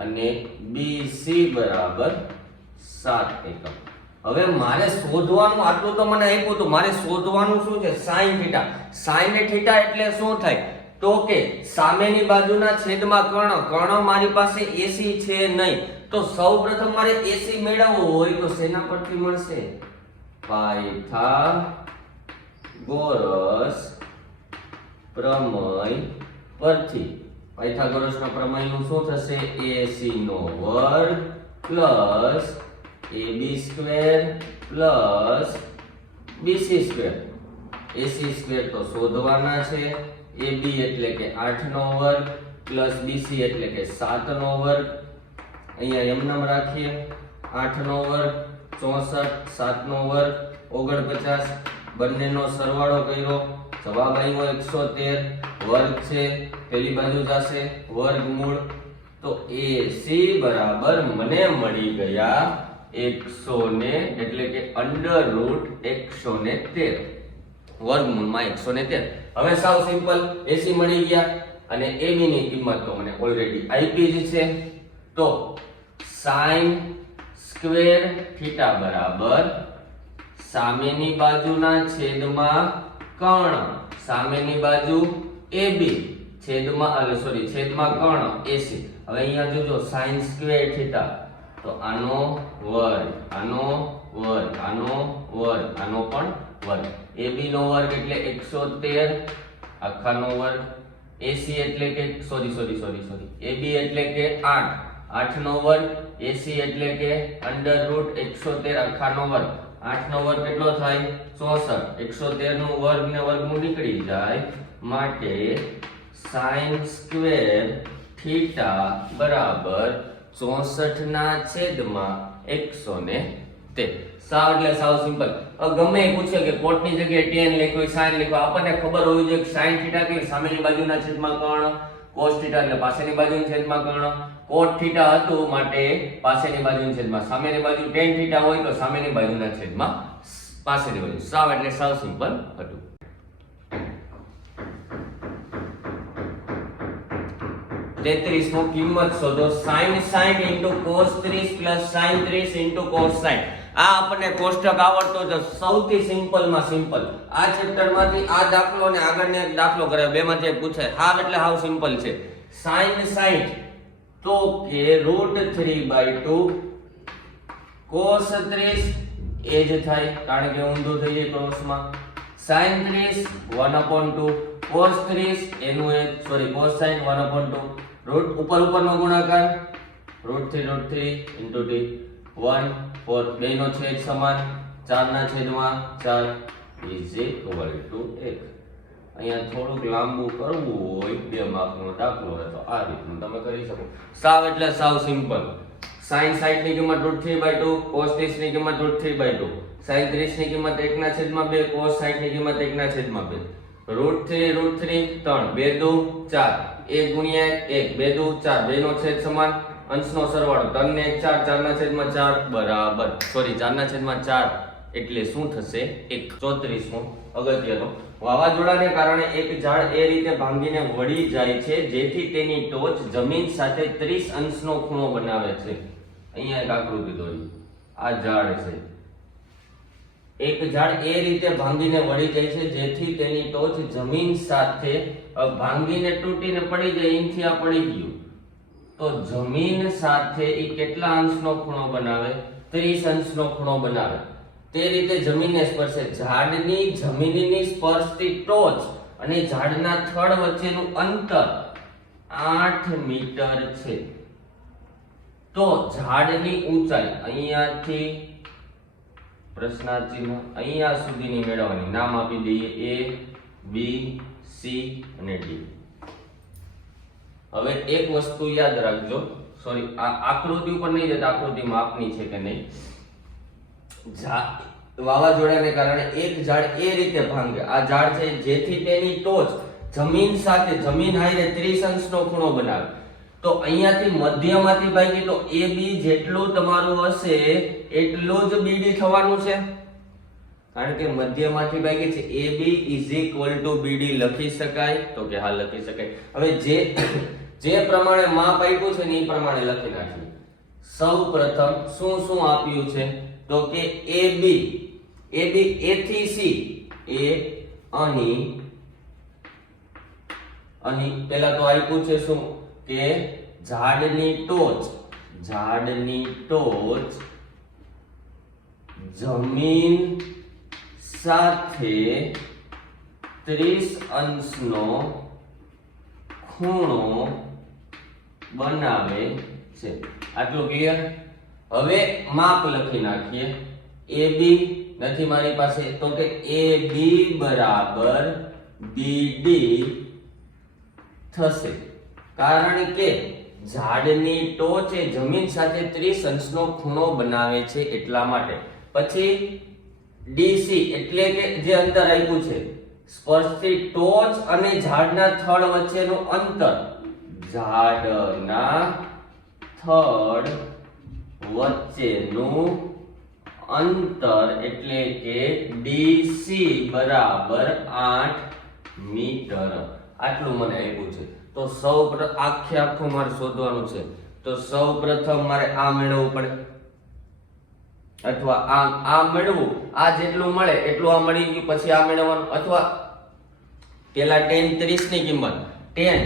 અને BC બરાબર 7 એકમ. હવે મારે શોધવાનું આટલું તો મને આપ્યું હતું. મારે શોધવાનું શું છે? sin θ. sin θ એટલે શું થાય? તો કે સામેની બાજુના છેદમાં કર્ણ મારી પાસે AC છે નહીં. તો સૌપ્રથમ મારે AC મેળવવો હોય તો શેના પરથી મળશે? પાયથાગોરસ પ્રમેય પરથી. પાયથાગોરસના પ્રમેયનું શું થશે? AC નો વર્ગ plus AB square plus BC square. AC square તો શોધવાના છે. AB એટલે કે 8 નો વર્ગ પ્લસ BC એટલે કે 7 નો વર્ગ. અહીંયા એમ નામ રાખીએ. 8 નો વર્ગ 64, 7 નો વર્ગ 49. બંનેનો સરવાળો કર્યો જવાબ આવ્યો 113 વર્ગ છે પેલી બાજુ જશે વર્ગમૂળ તો AC બરાબર મને મળી ગયા 100 એટલે કે √113 વર્ગમૂળમાં 113 હવે સાવ સિમ્પલ AC મળી ગયા અને AB ની કિંમત તો મને ઓલરેડી આપી જ છે તો sin સ્ક્વેર થીટા બરાબર સામેની બાજુના છેદમાં કર્ણ સામેની બાજુ AB છેદમાં કર્ણ AC હવે અહીંયા જોજો sin સ્ક્વેર થીટા તો આનો વર્ગ આનો વર્ગ આનો વર્ગ આનો પણ વર્ગ AB નો વર્ગ એટલે 113 આખાનો વર્ગ AC એટલે કે AB એટલે કે 8 નો વર્ગ AC એટલે કે √113 આખાનો વર્ગ 8 નો વર્ગ કેટલો થાય 64 113 નું વર્ગ ને વર્ગમૂળ નીકળી જાય માટે sin સ્ક્વેર થીટા બરાબર 64 ના છેદમાં 113 સાવ એટલે સાવ સિમ્પલ ગમે એ પૂછે કે કોટ ની જગ્યાએ tan લખ્યો sin લખ્યો આપણને ખબર હોવી જોઈએ કે sin થીટા એટલે સામેની બાજુના છેદમાં કર્ણ cos થીટા એટલે પાછળની બાજુના છેદમાં કર્ણ cot થીટા હતું માટે પાછળની બાજુના છેદમાં સામેની બાજુ tan થીટા હોય તો સામેની બાજુના છેદમાં પાછળની બાજુ સાવ એટલે સાવ સિમ્પલ હતું 33 નો કિંમત શોધો sin 60 cos 30 sin 30 cos 60 આ આપણને કોષ્ટક આવડતો જ સૌથી સિમ્પલ માં સિમ્પલ આ ચેપ્ટર માંથી આ દાખલો અને આગળનો એક દાખલો કરે બે માંથી એક પૂછે હાવ એટલે હાવ સિમ્પલ છે sin 60 તો કે √3/2 cos 30 એ જ થાય કારણ કે ઊંધું થઈ જાય કૌંસમાં sin 30 1/2 cos 30 એનું એક cos sin 1/2 રૂટ ઉપરનો ગુણાકાર √3 * t 1 4 બેનો છેદ સમાન 4 ના છેદમાં 4 = 1 અહીંયા થોડુંક લાંબુ કરવું હોય બે માર્કનો દાખલો હોય તો આ રીતનું તમે કરી શકો સાવ એટલે સાવ સિમ્પલ sin 60 ની કિંમત √3/2 cos 30 ની કિંમત √3/2 sin 30 ની કિંમત 1/2 cos 60 ની કિંમત 1/2 √3 3 2 2 4 1 ગુણ્યા 1 2 2 4 બેનો છેદ સમાન અંશનો સરવાળો 3 ને 1 4 4 ના છેદમાં 4 બરાબર 4 ના છેદમાં 4 એટલે શું થશે 1 34મો અગત્યનો વાવાઝોડાને કારણે એક ઝાડ એ રીતે ભાંગીને વળી જાય છે જેથી તેની ટોચ જમીન સાથે 30 અંશનો ખૂણો બનાવે છે અહીંયા એક આકૃતિ દોરી આ ઝાડ છે એક ઝાડ એ રીતે ભાંગીને વળી જાય છે જેથી તેની ટોચ જમીન સાથે ભાંગીને તૂટીને પડી જાય અહીંથી આ પડી ગયું તો જમીન સાથે એ કેટલા અંશનો ખૂણો બનાવે 30 અંશનો ખૂણો બનાવે તે રીતે જમીનને સ્પર્શે ઝાડની જમીનની સ્પર્શતી ટોચ અને ઝાડના થડ વચ્ચેનું અંતર 8 મીટર છે તો ઝાડની ઊંચાઈ અહીંયાથી પ્રશ્નાર્થ ચિહ્ન અહીંયા સુધીની મેળવવાની નામ આપી દઈએ A B C અને D હવે એક વસ્તુ યાદ રાખજો સોરી આ આકૃતિ ઉપર નહીં જતા આકૃતિ માપની છે કે નહીં વાવાઝોડાને કારણે એક ઝાડ એ રીતે ભાંગે આ ઝાડ છે જેથી તેની ટોચ જમીન સાથે જમીન હારે 30 અંશનો ખૂણો બનાવે તો અહીંયાથી મધ્યમાંથી ભાગી તો AB જેટલું તમારું હશે એટલું જ BD થવાનું છે કારણ કે મધ્યમાંથી ભાગી છે AB = BD લખી શકાય તો કે હા લખી શકાય હવે જે પ્રમાણે માપ આપ્યું છે ને એ પ્રમાણે લખી નાખીએ સૌપ્રથમ શું આપ્યું છે તો કે AB A થી C એ અહીં પહેલા તો આપ્યું છે શું કે ઝાડની ટોચ જમીન સાથે 30 અંશનો ખૂણો બનાવે છે આટલું ક્લિયર હવે માપ લખી નાખીએ AB નથી મારી પાસે તો કે AB બરાબર BD થશે કારણ કે ઝાડની ટોચ એ જમીન સાથે 30 અંશનો ખૂણો બનાવે છે એટલા માટે પછી DC એટલે કે જે અંતર આપ્યું છે સ્પર્શથી ટોચ અને ઝાડના થડ વચ્ચેનું અંતર, ઝાડના થડ વચ્ચેનું અંતર એટલે કે DC બરાબર 8 મીટર. આટલું મને આપ્યું છે. તો આખું મારે શોધવાનું છે. તો સૌપ્રથમ મારે આ મેળવવું પડે, અથવા આ મેળવવું, આ જેટલું મળે એટલું આ મળી ગયું, પછી આ મેળવવાનું, અથવા પેલા tan 30 ની કિંમત tan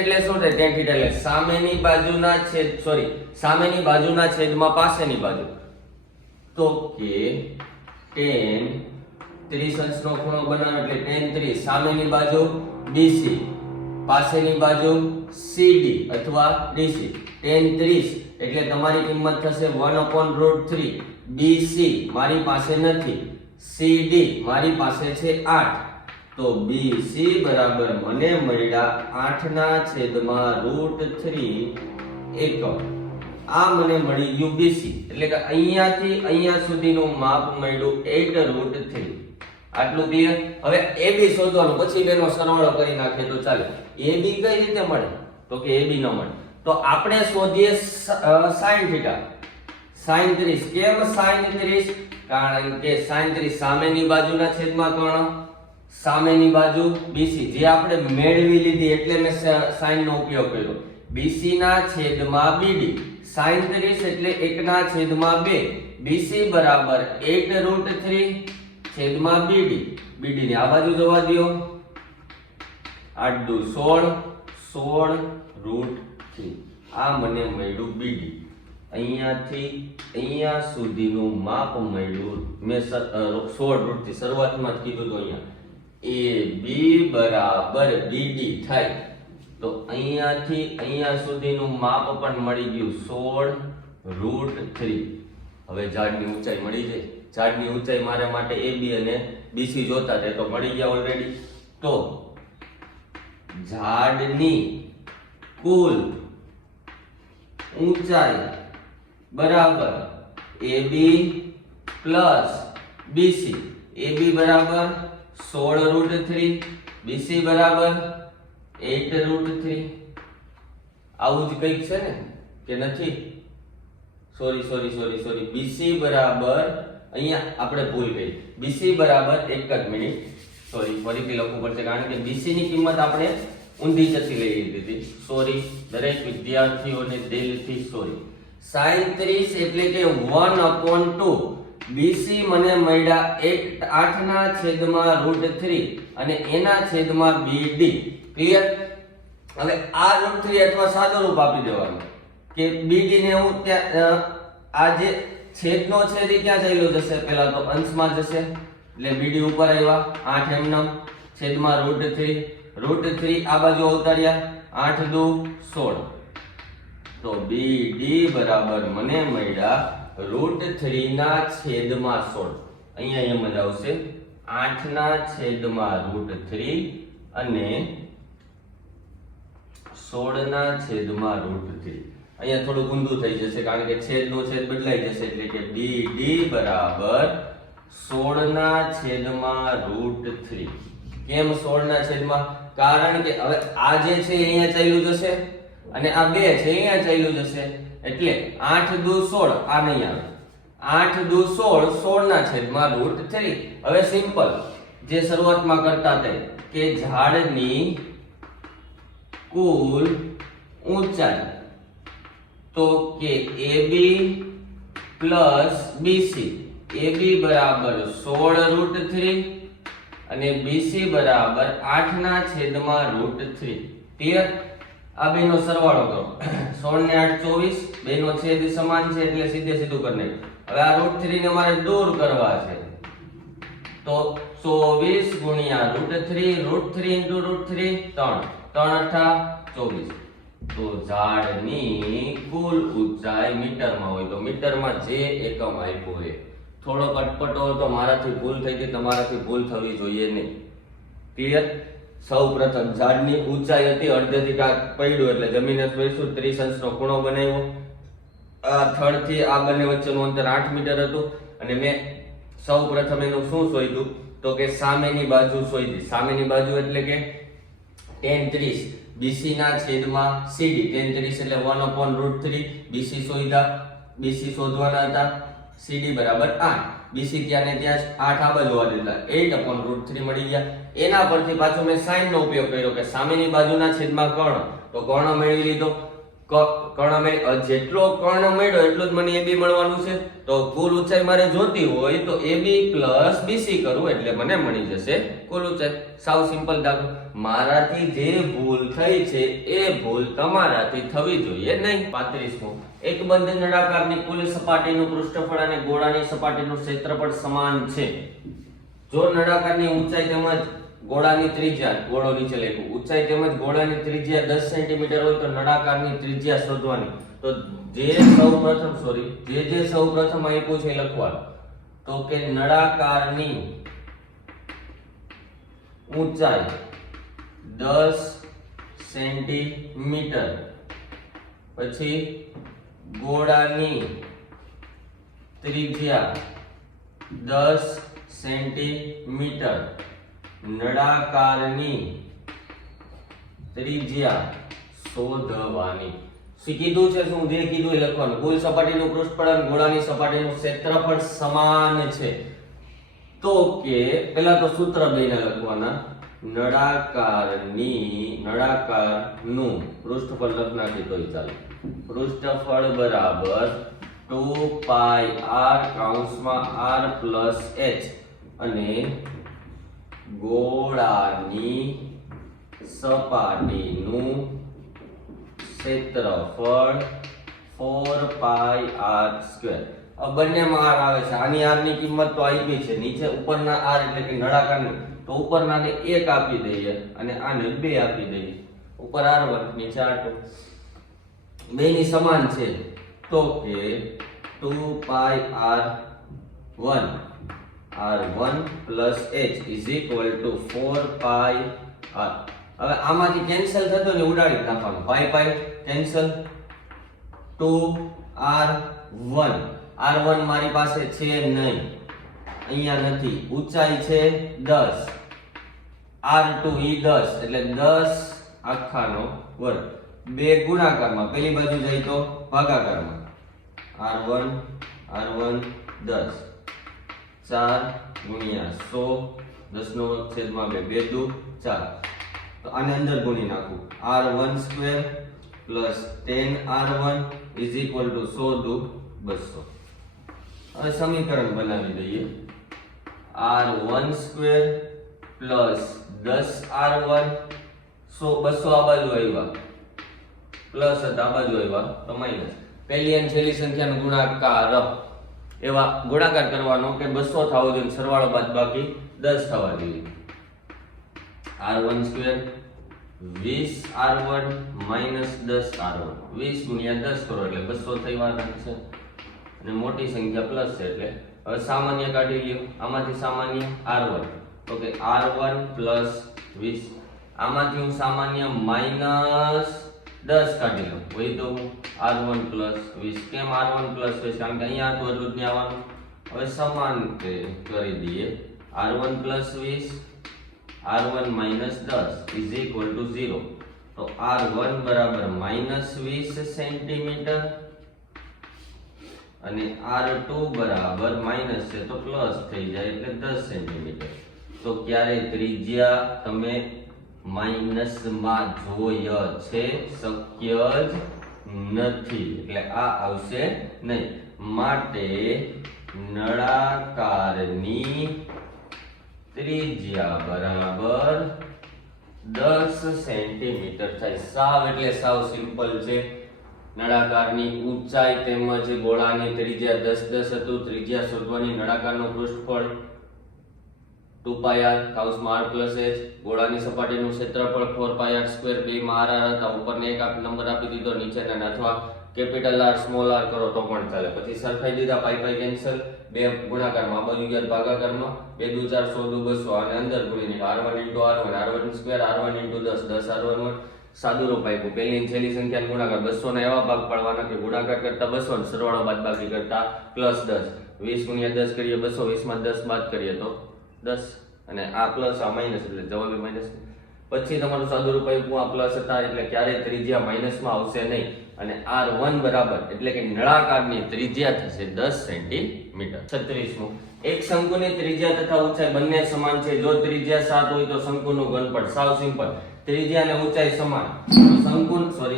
એટલે શું થાય? tan θ એટલે સામેની બાજુના છેદમાં પાસેની બાજુ. તો કે tan 30 અંશનો ખૂણો બનાવો એટલે tan 30, સામેની બાજુ BC, પાસેની બાજુ CD અથવા DC. tan 30 એટલે તમારી કિંમત થશે 1/√3. BC મારી પાસે નથી, CD મારી પાસે છે 8. તો BC બરાબર મને મળ્યા 8/√3 એકમ. આ મને મળી ગયું BC, એટલે કે અહીંયાથી અહીંયા સુધીનું માપ મળ્યું 8√3. આટલું ક્લિયર? હવે AB શોધવાનું, પછી બેનો સરવાળો કરી નાખીએ તો ચાલે. AB કઈ રીતે મળે? તો કે AB ન મળે તો આપણે શોધીએ sin θ. sin 30. કેમ sin 30? કારણ કે sin 30 સામેની બાજુના છેદમાં કર્ણ, સામેની બાજુ BC જે આપણે મેળવી લીધી એટલે મેં sin નો ઉપયોગ કર્યો. BC ના છેદમાં BD. sin 30 એટલે 1/2. BC બરાબર 8√3 છેદમાં BD. BD ને આ બાજુ જવા દો. 8 દુ 16, 16√3. આ મને મળ્યું BD. અહીંયાથી અહીંયા સુધીનું માપ મળ્યું મેં 16√3 શરૂઆતમાં જ કીધું તો અહીંયા AB બરાબર BD થાય. તો અહીંયાથી અહીંયા સુધીનું માપ પણ મળી ગયું 16√3. હવે ઝાડની ઊંચાઈ મળી જાય. ઝાડની ઊંચાઈ મારે માટે AB અને BC જોતા હતા તો મળી ગયા ઓલરેડી. તો ઝાડની કુલ ઊંચાઈ બરાબર AB પ્લસ BC. AB બરાબર 16√3, BC બરાબર 8√3. આવું જ કંઈક છે ને કે નથી? સોરી BC બરાબર અહીંયા આપણે ભૂલ કરી. BC બરાબર એક જ મિનિટ, ફરીથી લખવું પડશે કારણ કે BC ની કિંમત આપણે ઊંધી જતી લઈ લીધી. સોરી, દરેક વિદ્યાર્થીઓને દિલથી સોરી. sin 30 એટલે કે 1/2. BC મને મળ્યા 8/√3 અને એના છેદમાં BD. ક્લિયર? હવે આ √3 અથવા સાદો રૂપ આપી દેવાનું કે BD ને હું ત્યાં આ જે છેદનો છેદ એ ક્યાં ચાલ્યો જશે? પહેલા તો અંશમાં જશે એટલે BD ઉપર આવ્યા 8 એમનેમ છેદમાં √3 આ બાજુ અવતાર્યા 8 દુ 16. તો BD બરાબર મને મળ્યા √3 ના છેદમાં 16. અહીંયા એમ જ આવશે 8 ના છેદમાં √3 અને 16 ના છેદમાં √3. અહીંયા થોડું ઊંધું થઈ જશે કારણ કે છેદનો છેદ બદલાઈ જશે એટલે કે BD બરાબર 16 ના છેદમાં √3. કેમ 16 ના છેદમાં? કારણ કે હવે આ જે છે અહીંયા ચાલ્યું જશે અને આ 2 છે અહીંયા ચાલ્યું જશે એટલે 8 દુ 16 આ નહીં આવે. 8 દુ 16, 16 ના છેદમાં √3. હવે સિમ્પલ જે શરૂઆતમાં કરતા હતા કે ઝાડની કુલ ઊંચાઈ તો કે AB પ્લસ BC. AB બરાબર 16√3 અને BC બરાબર 8 ના છેદમાં √3. ક્લિયર? આ બેનો સરવાળો કરો. 16 ને 8 24, બેનો છેદ સમાન છે એટલે સીધે સીધું કરી નાખ. હવે આ √3 ને મારે દૂર કરવા છે તો 24 ગુણ્યા √3 into √3 3 8 24. તો ઝાડની કુલ ઊંચાઈ મીટરમાં હોય તો મીટરમાં જે એકમ આપ્યો હોય. થોડો કટપટો તો મારાથી ભૂલ થઈ ગઈ, તમારાથી ભૂલ થવી જોઈએ નહીં. ક્લિયર? સૌપ્રથમ ઝાડની ઊંચાઈ હતી અડધેથી કાંક પડ્યું એટલે જમીને સ્પર્શ્યું 30 અંશનો ખૂણો બનાવ્યો. આ થડથી આ બંને વચ્ચેનું અંતર 8 મીટર હતું અને મેં સૌપ્રથમ એનું શું શોધ્યું તો કે સામેની બાજુ શોધી. સામેની બાજુ એટલે કે tan 30 BC ના છેદમાં CD. tan 30 એટલે 1/√3. BC શોધવાના હતા. CD બરાબર 8. BC ત્યાં ને ત્યાં 8 આ બાજુ આવવા દીધા 8/√3 મળી ગયા. એના પરથી પાછો મેં sin નો ઉપયોગ કર્યો કે સામેની બાજુના છેદમાં કર્ણ, તો કર્ણ મેળવી લીધો. જેટલો કર્ણ મળ્યો એટલું જ મને AB મળવાનું છે. તો કુલ ઊંચાઈ મારે જોતી હોય તો AB પ્લસ BC કરું એટલે મને મળી જશે કુલ ઊંચાઈ. સાવ સિમ્પલ દાખલો. મારાથી જે ભૂલ થઈ છે એ ભૂલ તમારાથી થવી જોઈએ નહીં. 35મો, એક બંધ નળાકારની કુલ સપાટીનું પૃષ્ઠફળ અને ગોળાની સપાટીનું ક્ષેત્રફળ સમાન છે. જો નળાકારની ઊંચાઈ તેમજ ગોળાની ત્રિજ્યા, ગોળો નીચે લખ્યું, ઊંચાઈ તેમજ ગોળાની ત્રિજ્યા 10 સેન્ટીમીટર હોય તો નળાકારની ત્રિજ્યા શોધવાની. તો જે સૌપ્રથમ આપ્યું છે લખવાનું. તો કે નળાકારની ઊંચાઈ 10 સેન્ટીમીટર, પછી ગોળાની ત્રિજ્યા 10 સેન્ટીમીટર, નળાકારની ત્રિજ્યા શોધવાની. કીધું છે શું? જે કીધું એ લખવાનું. કુલ સપાટીનું પૃષ્ઠફળ અને ગોળાની સપાટીનું ક્ષેત્રફળ સમાન છે. તો કે પહેલા તો સૂત્ર બેને લખવાના. નળાકારનું પૃષ્ઠફળ લખ નાખી તોય ચાલે. પૃષ્ઠફળ બરાબર 2πr કૌંસમાં r પ્લસ h અને ગોળાની સપાટીનું ક્ષેત્રફળ 4πr². આ બંનેમાં r આવે છે. આની r ની કિંમત તો આપી છે નીચે. ઉપરના r એટલે કે નળાકારની, તો ઉપરનાને 1 આપી દઈએ અને આને 2 આપી દઈએ. ઉપર r1 નીચે r2. બેની સમાન છે. તો કે 2πr1 r1 plus h is equal to 4πr. હવે આમાંથી કેન્સલ થતો ને ઉડાડી નાખવાનું. પાઈ કેન્સલ. 2r1 r1 મારી પાસે છે નહીં, અહીંયા નથી. ઊંચાઈ છે 10, r2 ઈ 10 એટલે 10 આખાનો વર્ગ. બે ગુણાકારમાં, પેલી બાજુ જાય તો ભાગાકારમાં. r1 10 4 ગુણ્યા 100 10 નો છેદમાં 2 2 દુ 4. તો આને અંદર ગુણી નાખું. r1 square plus 10r1 is equal to 100 દુ 200. હવે સમીકરણ બનાવી દઈએ. r1 સ્ક્વેર પ્લસ 10r1 200 આ બાજુ આવ્યા પ્લસ આ બાજુ આવ્યા તો માઈનસ. પહેલી અને છેલ્લી સંખ્યાનો ગુણાકાર એવા ગુણાકાર કરવાનો કે 200 થવો જોઈએ, સરવાળો બાદબાકી 10 થવા જોઈએ. r1 square 20r1 minus 10r1 20 ગુણ્યા 10 કરો એટલે 200 થવાના છે અને મોટી સંખ્યા પ્લસ છે એટલે હવે સામાન્ય કાઢી લ્યો. આમાંથી સામાન્ય r1 તો કે r1 પ્લસ 20. આમાંથી હું સામાન્ય માઈનસ 10 કાઢી લઉં. વહી તો r1 પ્લસ 20. કેમ r1 પ્લસ 20? કારણ કે અહીંયા હતું એટલું જ ને આવવાનું. હવે સમાન કરી દઈએ. r1 plus 20 r1 minus 10 is equal to 0. તો r1 બરાબર માઈનસ 20 સેન્ટીમીટર અને r2 બરાબર માઈનસ છે તો પ્લસ થઈ જાય એટલે 10 સેન્ટીમીટર. તો ક્યારે ત્રિજ્યા તમે માઈનસ માં જોય છે? શક્ય જ નથી. એટલે આ આવશે નહીં. માટે નળાકારની ત્રિજ્યા બરાબર 10 સેન્ટીમીટર થાય. સાવ એટલે સાવ સિમ્પલ છે. નળાકારની ઊંચાઈ તેમજ ગોળાની ત્રિજ્યા 10 10 હતું. ત્રિજ્યા શોધવાની. નળાકારનું પૃષ્ઠફળ 2πr કૌંસમાં r પ્લસ h. ગોળાની સપાટીનું ક્ષેત્રફળ 4πr². બેમાં r હતા. ઉપરને એક નંબર આપી દીધો, નીચેના અથવા કેપિટલ R સ્મોલ r કરો તો પણ ચાલે. પછી સરખાઈ દીધા. પાઈ કેન્સલ. બે ગુણાકારમાં બાજુ ગયા ભાગાકારમાં. 2 દુ 4 100 દુ 200 અને અંદર ગુણીને r1 * r1 r1 square r1 * 10 10 r1 સાદુરૂપ આપ્યું. પહેલી છેલ્લી સંખ્યાનો ગુણાકાર 200 ના એવા ભાગ પાડવાના કે ગુણાકાર કરતા 200 ને સરવાળો બાદબાકી કરતા +10. 20 * 10 કરીએ 200, 20 માં 10 બાદ કરીએ તો 10. અને આ પ્લસ આ માઇનસ એટલે જવાબ માઇનસ. પછી તમારું સાદુરૂપ આપ્યું આ પ્લસ હતા એટલે ક્યારેય ત્રિજ્યા માઇનસમાં આવશે નહીં. અને r1 બરાબર એટલે કે નળાકારની ત્રિજ્યા થશે 10 સેન્ટીમીટર. 36મું, એક શંકુની ત્રિજ્યા તથા ઊંચાઈ બંને સમાન છે. જો ત્રિજ્યા 7 હોય તો શંકુનું ઘનફળ સાવ સિમ્પલ. ત્રિજ્યા અને ઊંચાઈ સમાન,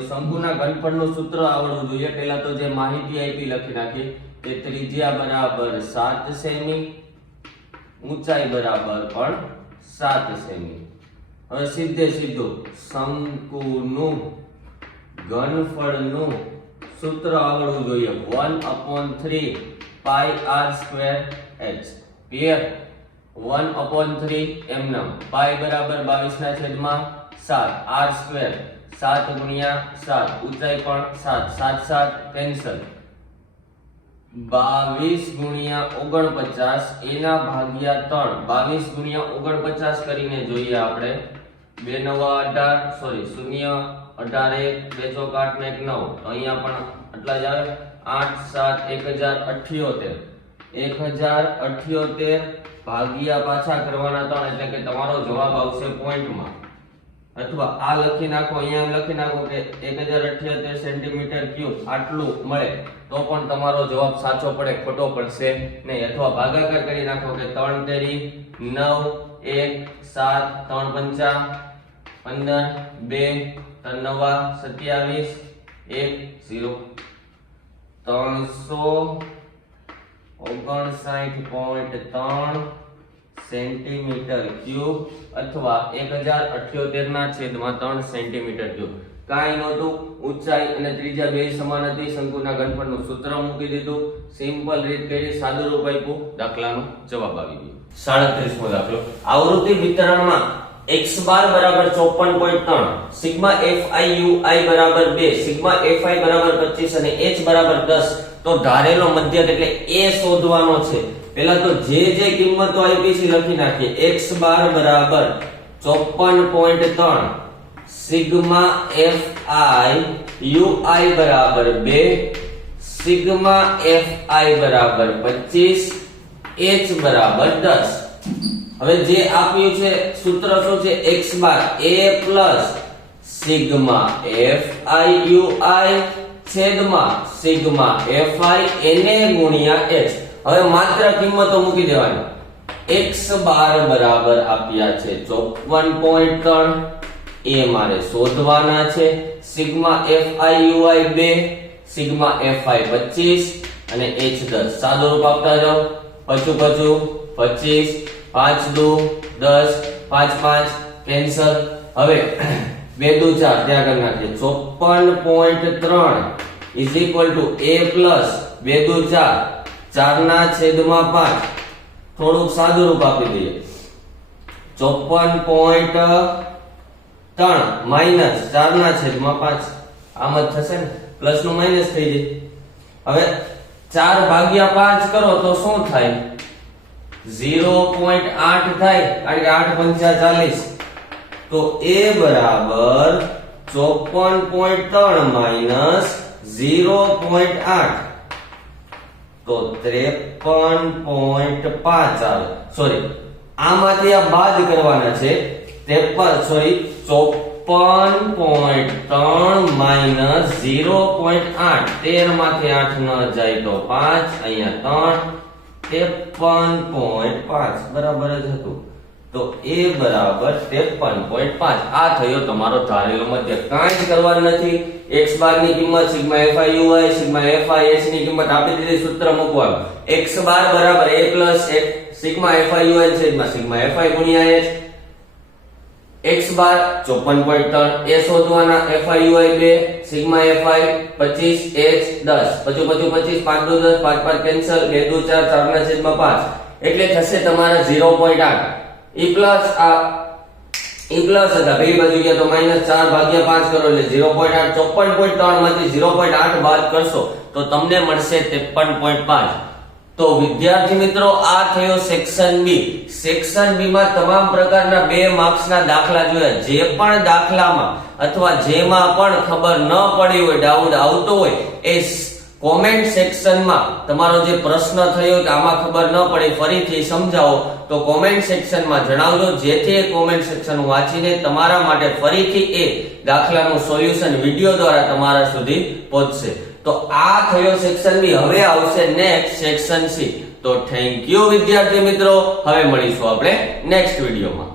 શંકુના ઘનફળનું સૂત્ર આવડવું જોઈએ. પહેલા તો જે માહિતી આપી લખી નાખી કે ત્રિજ્યા બરાબર 7 સેમી, ઊંચાઈ બરાબર પણ 7 સેમી. હવે સીધે સીધું શંકુનું ઘનફળનું સૂત્ર આવડવું જોઈએ 1/3 પાઈ r²h. ક્લિયર? 1/3 એમનેમ પાઈ બરાબર 22/7 r², 7 ગુણ્યા 7, ઊંચાઈ પણ 7, 7 7 કેન્સલ, 22 ગુણ્યા 49 એના ભાગ્યા 3. 22 ગુણ્યા 49 કરીને જોઈએ આપણે. 2 નવા 18, સોરી 0 18 1 2 ચોક 8 ને 1 9, તો અહીંયા પણ આટલા જ આવે. 8 7 1078, 1078 ભાગ્યા પાછા કરવાના 3 એટલે કે તમારો જવાબ આવશે પોઈન્ટમાં. અથવા આ લખી નાખો, અહીંયા લખી નાખો કે 1078 સેન્ટીમીટર ક્યુબ આટલું મળે તો પણ તમારો જવાબ સાચો પડે, ખોટો પડશે નહીં. અથવા ભાગાકાર કરી નાખો કે 3 તેરી 9, 1 7 3 પંચા 15, 2 3 નવા 27, 1 0, 359.3 સેન્ટીમીટર ક્યુબ અથવા 1078 ના છેદમાં 3 સેન્ટીમીટર ક્યુબ. કાંઈ નહોતું, ઊંચાઈ અને ત્રિજ્યા બે સમાન હતી. શંકુના ઘનફળનું સૂત્ર મૂકી દીધું, સિમ્પલ રીત કરી, સાદુરૂપ આપ્યું, દાખલાનો જવાબ આવી ગયો. 37મો દાખલો. આવૃત્તિ વિતરણમાં x બાર બરાબર 54.3, સિગ્મા fi બરાબર 2, સિગ્મા fi બરાબર 25 અને h બરાબર 10. તો ધારેલો મધ્યક એટલે a શોધવાનો છે. પહેલા તો જે કિંમતો આપી છે લખી નાખીએ. x બાર બરાબર 54.3, સિગ્મા fi ui બરાબર 2, સિગ્મા fi બરાબર 25, h બરાબર 10. હવે જે આપ્યું છે સૂત્ર શું છે? x bar a plus sigma fi ui છેદમાં સિગ્મા fi na ગુણ્યા h. હવે માત્ર કિંમતો મૂકી દેવાની. x બાર બરાબર આપ્યા છે 54.3, એ મારે શોધવાના છે. Sigma fi ui 2, sigma fi 25 અને h 10. સાદુરૂપ આપતા જાઓ. પચું 25, 5 2 10, 5 5 કેન્સલ. હવે 2 2 4 ત્યાં કરી નાખીએ. 54.3 is equal to a plus 2 2 4, 4 ના છેદમાં 5. થોડુંક સાદુરૂપ આપી દઈએ. 54.3 માઇનસ 4 ના છેદમાં 5. આમ જ થશે ને, પ્લસ નું માઇનસ થઈ જાય. હવે 4 ભાગ્યા 5 કરો તો શું થાય? 0.8 થાય, કારણ કે 8 પંચા 40. તો a બરાબર 54.3 માઇનસ 0.8 તો 53.5 આવે. સોરી, આમાંથી આ બાદ કરવાના છે. 54.3 માઇનસ 0.8, 13 માંથી 8 ન જાય તો 5, અહીંયા 3, 53.5 બરાબર જ હતું. તો a બરાબર 53.5. આ થયો તમારો ધારેલો મધ્યક. કાંઈ જ કરવાનું નથી. x બાર ની કિંમત sigma fi ui, sigma fi h ની કિંમત આપી દીધી, સૂત્ર મૂકવાનું. x બાર બરાબર a plus sigma fi ui છેદમાં સિગ્મા fi ગુણ્યા h. x બાર 54.3, a શોધવાના. fi ui 2, sigma fi 25, h 10. 25 25 5 2 10, 5 5 cancel, 2 2 4, 4 ના છેદમાં 5 એટલે થશે તમારા 0.8. e પ્લસ હતા, બે બાજુ ગયા તો માઈનસ 4 ભાગ્યા 5 કરો એટલે 0.8. 54.3 માંથી 0.8 બાદ કરશો તો તમને મળશે 53.5. તો વિદ્યાર્થી મિત્રો, આ થયો સેક્શન બી. સેક્શન બી માં તમામ પ્રકારના 2 માર્ક્સના દાખલા જોયા. જે પણ દાખલામાં અથવા જેમાં પણ ખબર ન પડી હોય, ડાઉટ આવતો હોય, એ કોમેન્ટ સેક્શનમાં તમારો જે પ્રશ્ન થયો કે આમાં ખબર ન પડે ફરીથી સમજાવો તો કોમેન્ટ સેક્શનમાં જણાવજો, જેથી એ કોમેન્ટ સેક્શન વાંચીને તમારા માટે ફરીથી એ દાખલાનું સોલ્યુશન વિડિયો દ્વારા તમારા સુધી પહોંચશે. તો આ થયો સેક્શન બી. હવે આવશે નેક્સ્ટ સેક્શન સી. તો થેન્ક યુ વિદ્યાર્થી મિત્રો. હવે મળીશું આપણે નેક્સ્ટ વિડીયોમાં.